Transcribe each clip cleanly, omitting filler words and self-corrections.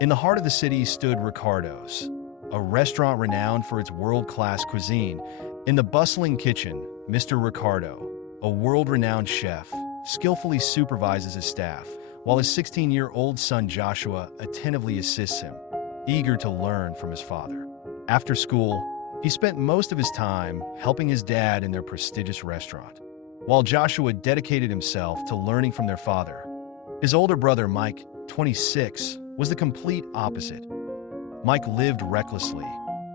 In the heart of the city stood Ricardo's, a restaurant renowned for its world-class cuisine. In the bustling kitchen, Mr. Ricardo, a world-renowned chef, skillfully supervises his staff, while his 16-year-old son Joshua attentively assists him, eager to learn from his father. After school, he spent most of his time helping his dad in their prestigious restaurant, while Joshua dedicated himself to learning from their father. His older brother, Mike, 26, was the complete opposite. Mike lived recklessly,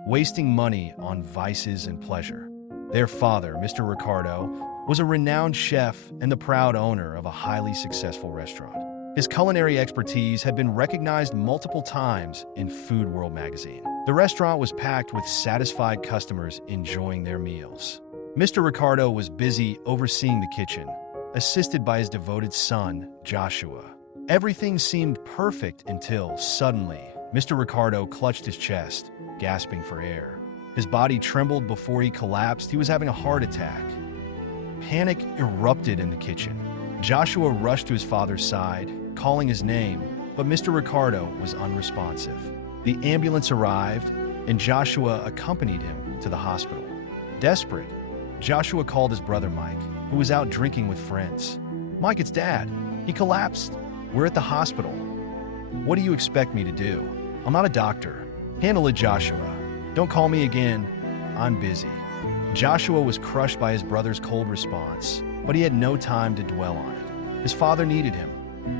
wasting money on vices and pleasure. Their father, Mr. Ricardo, was a renowned chef and the proud owner of a highly successful restaurant. His culinary expertise had been recognized multiple times in Food World magazine. The restaurant was packed with satisfied customers enjoying their meals. Mr. Ricardo was busy overseeing the kitchen, assisted by his devoted son, Joshua. Everything seemed perfect until, suddenly, Mr. Ricardo clutched his chest, gasping for air. His body trembled before he collapsed. He was having a heart attack. Panic erupted in the kitchen. Joshua rushed to his father's side, calling his name, but Mr. Ricardo was unresponsive. The ambulance arrived, and Joshua accompanied him to the hospital. Desperate, Joshua called his brother Mike, who was out drinking with friends. "Mike, it's Dad. He collapsed. We're at the hospital." "What do you expect me to do? I'm not a doctor." "Handle it, Joshua. Don't call me again. I'm busy." Joshua was crushed by his brother's cold response, but he had no time to dwell on it. His father needed him.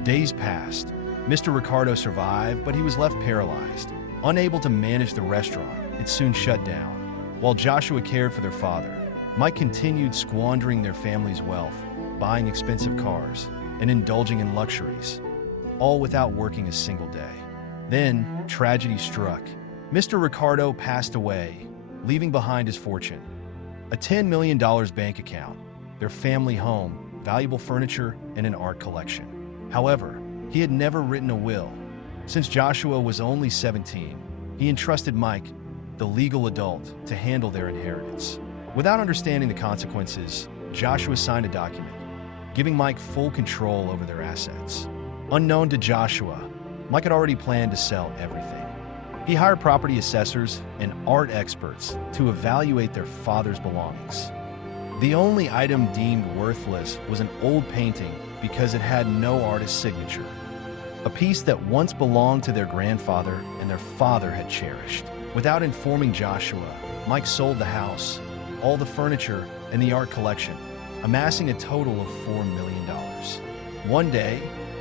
Days passed. Mr. Ricardo survived, but he was left paralyzed. Unable to manage the restaurant, it soon shut down. While Joshua cared for their father, Mike continued squandering their family's wealth, buying expensive cars, and indulging in luxuries, all without working a single day. Then, tragedy struck. Mr. Ricardo passed away, leaving behind his fortune, a $10 million bank account, their family home, valuable furniture, and an art collection. However, he had never written a will. Since Joshua was only 17, he entrusted Mike, the legal adult, to handle their inheritance. Without understanding the consequences, Joshua signed a document, giving Mike full control over their assets. Unknown to Joshua, Mike had already planned to sell everything. He hired property assessors and art experts to evaluate their father's belongings. The only item deemed worthless was an old painting because it had no artist's signature, a piece that once belonged to their grandfather and their father had cherished. Without informing Joshua, Mike sold the house, all the furniture, and the art collection, amassing a total of $4 million. One day,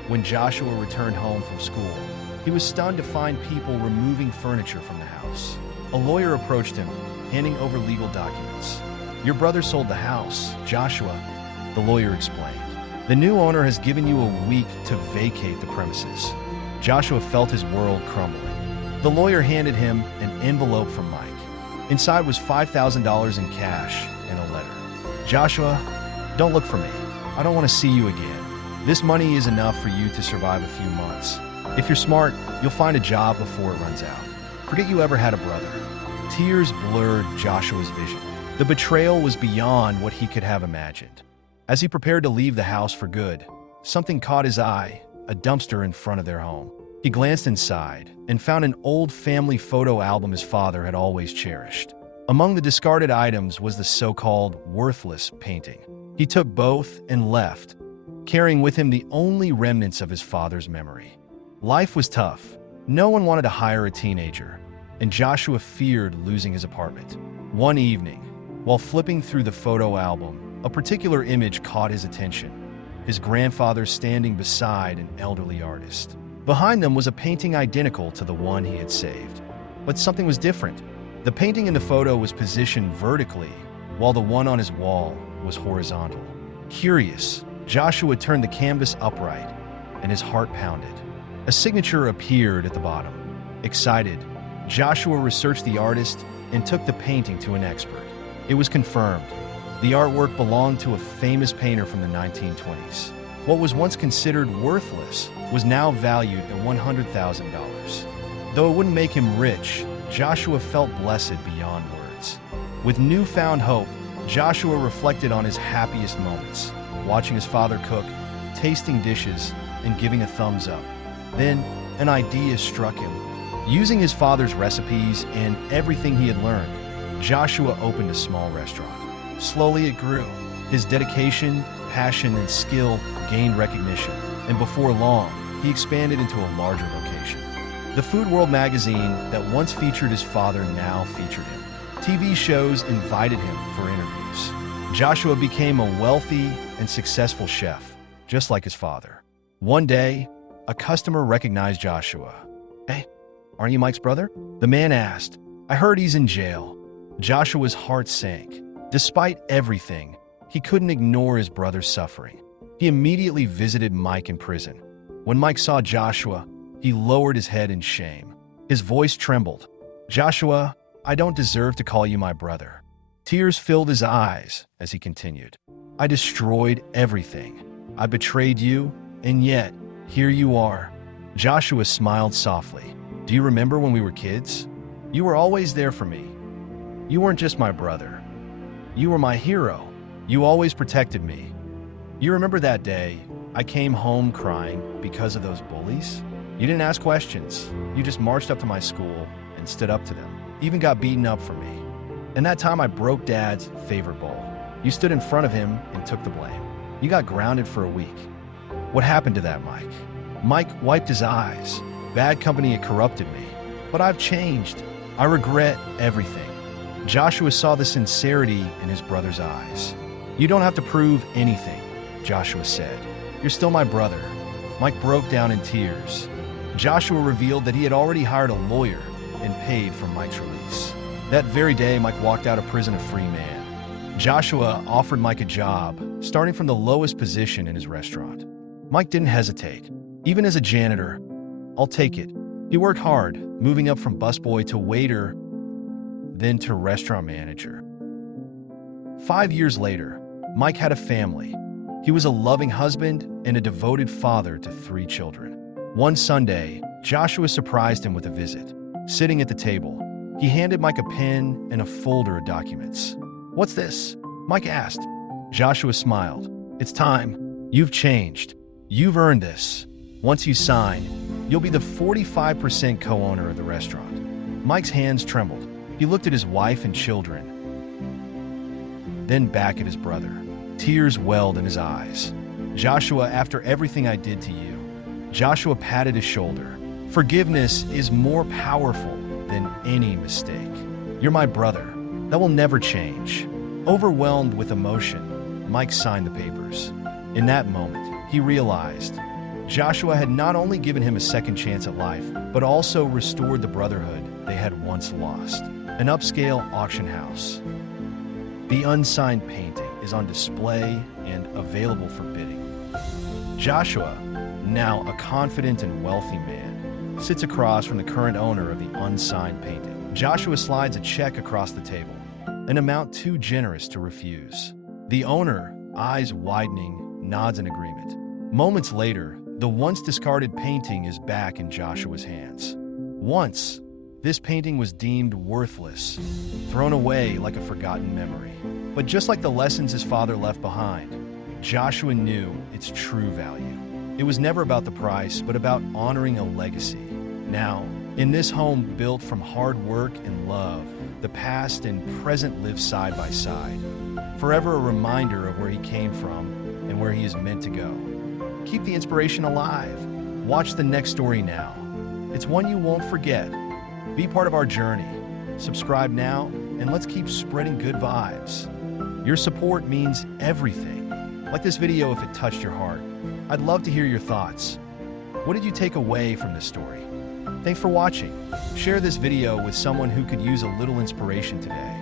when Joshua returned home from school, he was stunned to find people removing furniture from the house. A lawyer approached him, handing over legal documents. "Your brother sold the house, Joshua," the lawyer explained. "The new owner has given you a week to vacate the premises." Joshua felt his world crumbling. The lawyer handed him an envelope from Mike. Inside was $5,000 in cash and a letter. "Joshua, don't look for me. I don't want to see you again. This money is enough for you to survive a few months. If you're smart, you'll find a job before it runs out. Forget you ever had a brother." Tears blurred Joshua's vision. The betrayal was beyond what he could have imagined. As he prepared to leave the house for good, something caught his eye, a dumpster in front of their home. He glanced inside and found an old family photo album his father had always cherished. Among the discarded items was the so-called worthless painting. He took both and left, carrying with him the only remnants of his father's memory. Life was tough. No one wanted to hire a teenager, and Joshua feared losing his apartment. One evening, while flipping through the photo album, a particular image caught his attention. His grandfather standing beside an elderly artist. Behind them was a painting identical to the one he had saved. But something was different. The painting in the photo was positioned vertically, while the one on his wall was horizontal. Curious, Joshua turned the canvas upright, and his heart pounded. A signature appeared at the bottom. Excited, Joshua researched the artist and took the painting to an expert. It was confirmed. The artwork belonged to a famous painter from the 1920s. What was once considered worthless was now valued at $100,000. Though it wouldn't make him rich, Joshua felt blessed beyond words. With newfound hope, Joshua reflected on his happiest moments, watching his father cook, tasting dishes, and giving a thumbs up. Then, an idea struck him. Using his father's recipes and everything he had learned, Joshua opened a small restaurant. Slowly it grew. His dedication, passion, and skill gained recognition, and before long, he expanded into a larger location. The Food World magazine that once featured his father now featured him. TV shows invited him for interviews. Joshua became a wealthy and successful chef, just like his father. One day, a customer recognized Joshua. "Hey, aren't you Mike's brother?" The man asked. "I heard he's in jail." Joshua's heart sank. Despite everything, he couldn't ignore his brother's suffering. He immediately visited Mike in prison. When Mike saw Joshua, he lowered his head in shame. His voice trembled. "Joshua, I don't deserve to call you my brother." Tears filled his eyes as he continued. "I destroyed everything. I betrayed you, and yet, here you are." Joshua smiled softly. "Do you remember when we were kids? You were always there for me. You weren't just my brother. You were my hero. You always protected me. You remember that day I came home crying because of those bullies? You didn't ask questions. You just marched up to my school and stood up to them. Even got beaten up for me. And that time I broke Dad's favorite bowl. You stood in front of him and took the blame. You got grounded for a week. What happened to that, Mike?" Mike wiped his eyes. "Bad company had corrupted me. But I've changed. I regret everything." Joshua saw the sincerity in his brother's eyes. "You don't have to prove anything," Joshua said. "You're still my brother." Mike broke down in tears. Joshua revealed that he had already hired a lawyer and paid for Mike's release. That very day, Mike walked out of prison a free man. Joshua offered Mike a job, starting from the lowest position in his restaurant. Mike didn't hesitate. Even as a janitor, "I'll take it." He worked hard, moving up from busboy to waiter, then to restaurant manager. 5 years later, Mike had a family. He was a loving husband and a devoted father to 3 children. One Sunday, Joshua surprised him with a visit. Sitting at the table, he handed Mike a pen and a folder of documents. "What's this?" Mike asked. Joshua smiled. "It's time. You've changed. You've earned this. Once you sign, you'll be the 45% co-owner of the restaurant." Mike's hands trembled. He looked at his wife and children, then back at his brother. Tears welled in his eyes. "Joshua, after everything I did to you," Joshua patted his shoulder, "forgiveness is more powerful than any mistake. You're my brother. That will never change." Overwhelmed with emotion, Mike signed the papers. In that moment, he realized Joshua had not only given him a second chance at life, but also restored the brotherhood they had once lost. An upscale auction house. The unsigned painting is on display and available for bidding. Joshua, now a confident and wealthy man, sits across from the current owner of the unsigned painting. Joshua slides a check across the table, an amount too generous to refuse. The owner, eyes widening, nods in agreement. Moments later, the once discarded painting is back in Joshua's hands. Once, this painting was deemed worthless, thrown away like a forgotten memory. But just like the lessons his father left behind, Joshua knew its true value. It was never about the price, but about honoring a legacy. Now, in this home built from hard work and love, the past and present live side by side, forever a reminder of where he came from and where he is meant to go. Keep the inspiration alive. Watch the next story now. It's one you won't forget. Be part of our journey. Subscribe now, and let's keep spreading good vibes. Your support means everything. Like this video if it touched your heart. I'd love to hear your thoughts. What did you take away from this story? Thanks for watching. Share this video with someone who could use a little inspiration today.